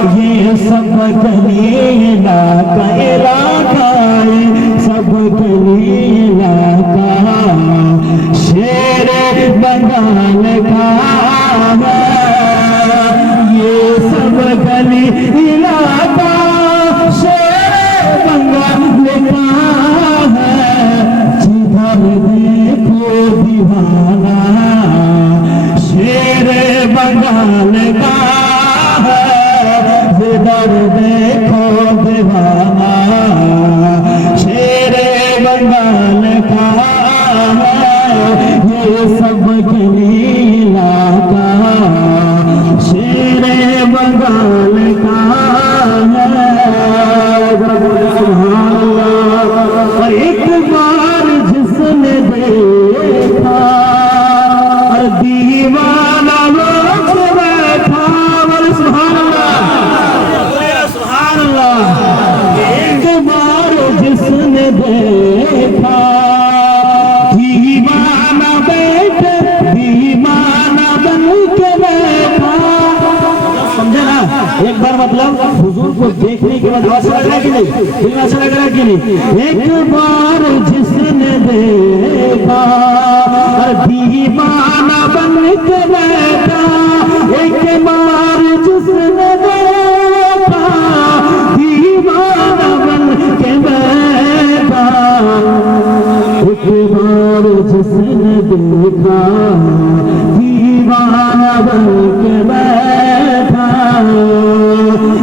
ये सब कलीला का इलाका है, सब कलीला का शेर बंगाल का है, ये सब गली इलाका शेर बंगाल का है, जिधर देखो दीवाना शेर बंगाल का है, जिधर देखो दीवाना शेर बंगाल का है, ये सब गलीला का शेर बंगाल का है। और एक बार जिसने देखा और दीवाना लोग बैठा, बोले सुभान अल्लाह, सुभान अल्लाह। एक बार जिसने देखा दीवाना बैठे, दीवाना बन के बैठा, समझे ना? एक बार मतलब हुजूर को देखने के बाद अच्छा लग रहा है कि नहीं, दिल में अच्छा लग रहा है कि नहीं? एक बार जिसने देखा और दीवाना बन के बैठा, एक बार जिसने देखा दीवाना बन के बैठा, एक बार जिसने देखा दीवाना बन के बैठा,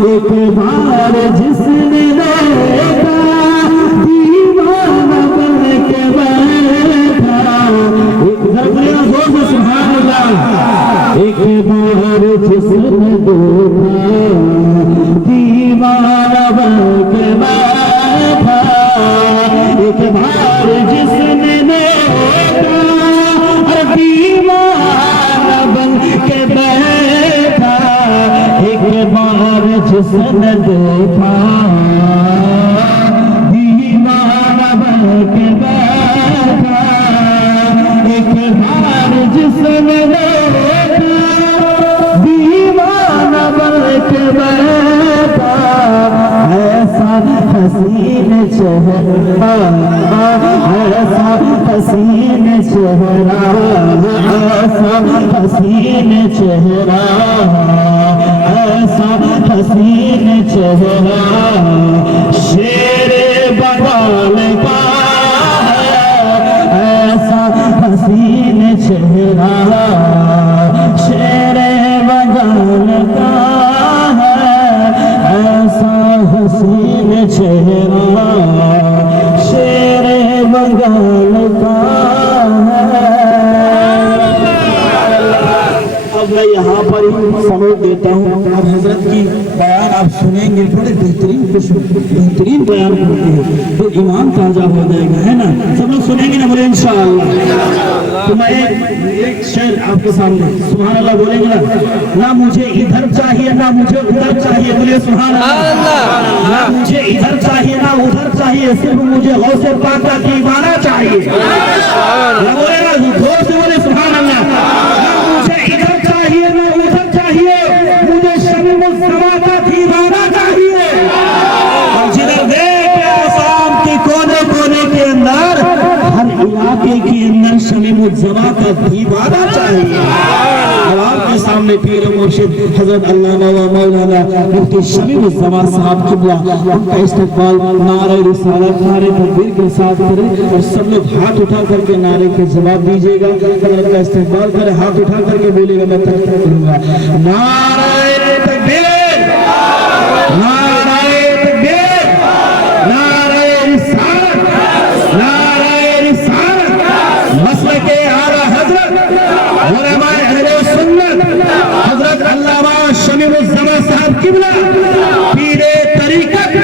एक बार जिसने देखा दीवाना बन के बैठा, एक बार जोर से सुभान अल्लाह। एक बार जिसने देखा दीवाना बन के बैठा, एक बार जिसने देखा और दीवाना बन के बैठा, एक बार जिसने देखा दीवाना बन के बैठा, एक बार जिसने देखा दीवाना बन के बैठा, ऐसा हसीन चेहरा, ऐसा हसीन चेहरा, ऐसा हसीन चेहरा, ऐसा हसीन चेहरा शेर बंगाल का है, ऐसा हसीन चेहरा शेर बंगाल का है, ऐसा हसीन चेहरा शेर बंगाल का है। अब मैं यहाँ पर ही समझ देता हूँ। अब हजरत की बयान आप सुनेंगे, बड़े बेहतरीन बयान करते हैं, तो ईमान ताजा हो जाएगा, है ना? सब लोग सुनेंगे ना, बोले इंशाअल्लाह। तो मैं एक शेर आपके सामने, सुभान अल्लाह बोलेंगे ना? ना मुझे इधर चाहिए ना मुझे उधर चाहिए, बोले सुभान अल्लाह। ना मुझे इधर चाहिए ना उधर चाहिए, सिर्फ मुझे गौसे पाक का दीवाना चाहिए, बोले ना? जोर से बोले सुभान अल्लाह। ना मुझे इधर चाहिए ना उधर चाहिए, मुझे शमी मुस्तफा का दीवाना चाहिए। और जिधर देख आसाम के कोने कोने के अंदर, हर इलाके के अंदर शमी मुस्तफा का दीवाना चाहिए। और आपके सामने पीर मुर्शिद हजरत अल्लामा व मौलाना मुफ्ती शमी मुस्तफा साहब किबला, उनका इस्तकबाल नारे रिसालत, नारे तकबीर के साथ करें और सब लोग हाथ उठा करके नारे के जवाब दीजिएगा। हजरत का इस्तकबाल करें, हाथ उठा करके बोलिएगा, मैं तकबीर करूंगा। नारे तकबीर, नारे तकबीर, नारे रिसालत, नारे रिसालत, मसलके आला हजरत उलमाए अहले सुन्नत हजरत अल्लामा शमी मुस्तफा साहब किबला पीरे तरीक़त